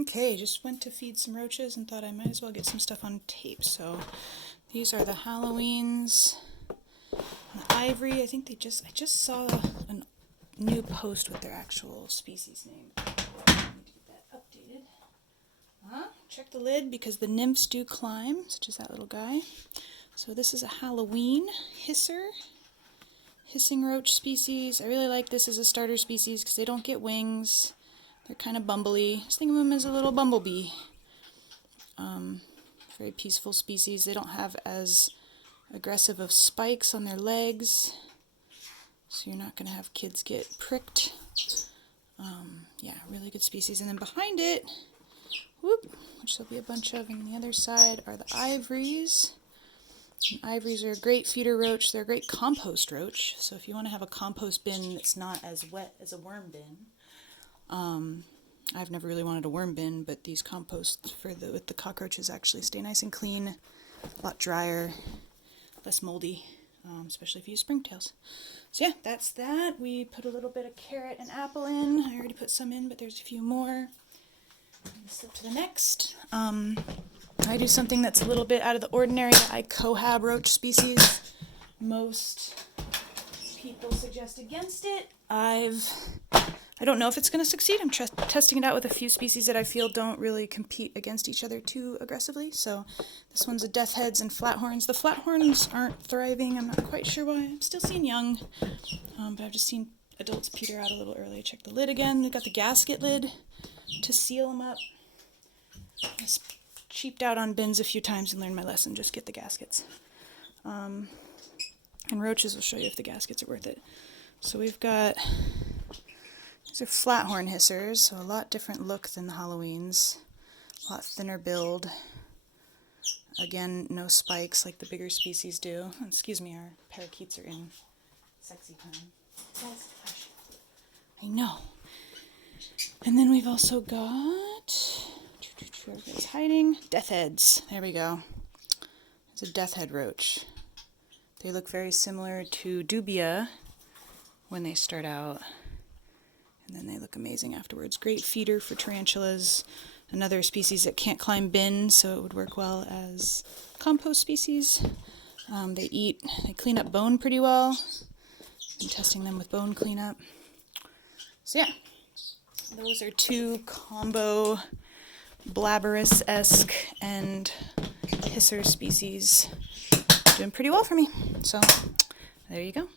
Okay, just went to feed some roaches and thought I might as well get some stuff on tape. So these are the Halloweens, the Ivory. I think I just saw a new post with their actual species name. I need to get that updated. Check the lid because the nymphs do climb, such as that little guy. So this is a Halloween hissing roach species. I really like this as a starter species because they don't get wings. They're kind of bumbly. Just think of them as a little bumblebee. Very peaceful species. They don't have as aggressive of spikes on their legs, so you're not going to have kids get pricked. Yeah, really good species. And then behind it, which there'll be a bunch of on the other side, are the Ivories. And Ivories are a great feeder roach. They're a great compost roach. So if you want to have a compost bin that's not as wet as a worm bin, I've never really wanted a worm bin, but these composts with the cockroaches actually stay nice and clean, a lot drier, less moldy, especially if you use springtails. So yeah, that's that. We put a little bit of carrot and apple in. I already put some in, but there's a few more. Slip to the next. I do something that's a little bit out of the ordinary. I cohab roach species. Most people suggest against it. I don't know if it's going to succeed. I'm testing it out with a few species that I feel don't really compete against each other too aggressively. So this one's a Heads and Flathorns. The Flathorns aren't thriving. I'm not quite sure why. I'm still seeing young, but I've just seen adults peter out a little early. Check the lid again. We've got the gasket lid to seal them up. I cheaped out on bins a few times and learned my lesson. Just get the gaskets. And roaches will show you if the gaskets are worth it. So we've got... These are flathorn hissers, so a lot different look than the Halloweens. A lot thinner build. Again, no spikes like the bigger species do. Excuse me, our parakeets are in sexy time. Guys, hush. I know. And then we've also got... Everybody's hiding. Death heads. There we go. It's a death head roach. They look very similar to dubia when they start out. And then they look amazing afterwards. Great feeder for tarantulas, another species that can't climb bins, so it would work well as compost species. They clean up bone pretty well. I'm testing them with bone cleanup. So yeah, those are two combo blabberus-esque and hisser species doing pretty well for me. So there you go.